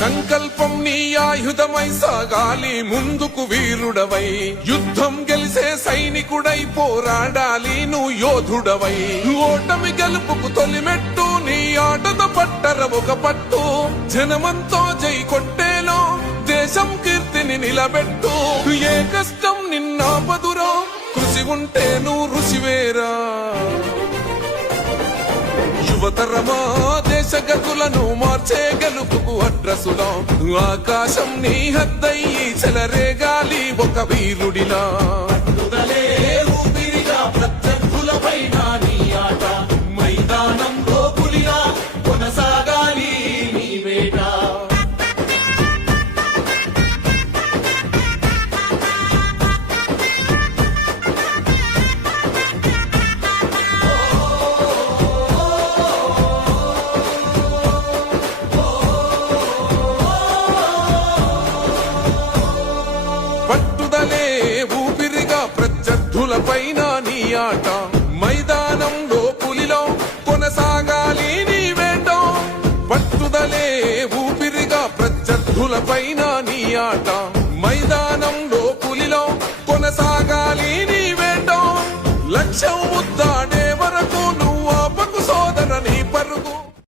సంకల్పం నీ ఆయుధమై సాగాలి ముందుకు వీరుడవై, యుద్ధం గెలిసే సైనికుడై పోరాడాలి నువ్వు యోధుడవై. ఓటమి గెలుపుకు తొలిమెట్టు నీ ఆటద పట్టర ఒక పట్టు, జనమంతో జై కొట్టేలో దేశం కీర్తిని నిలబెట్టు. ఏ కష్టం నిన్నాపదురో కృషి ఉంటే నువ్వు రుచివేరా. యువతరమా దేశ గతులను మార్చే గెలుపుకు అడ్రసులా, ఆకాశం నీ హద్దయ్యి చెలరేగాలి ఒక వీరుడిలా. ఊపిరిగా ప్రత్యర్థులపైన నీ ఆట, మైదానంలో పులిగా కొనసాగాలి నీ వేట. పట్టుదలే ఊపిరిగా ప్రత్యర్థులపైన నీ ఆట, మైదానంలో పులిలో కొనసాగాలి నీ వేట. పట్టుదలే ఊపిరిగా ప్రత్యర్థులపైన నీ ఆట,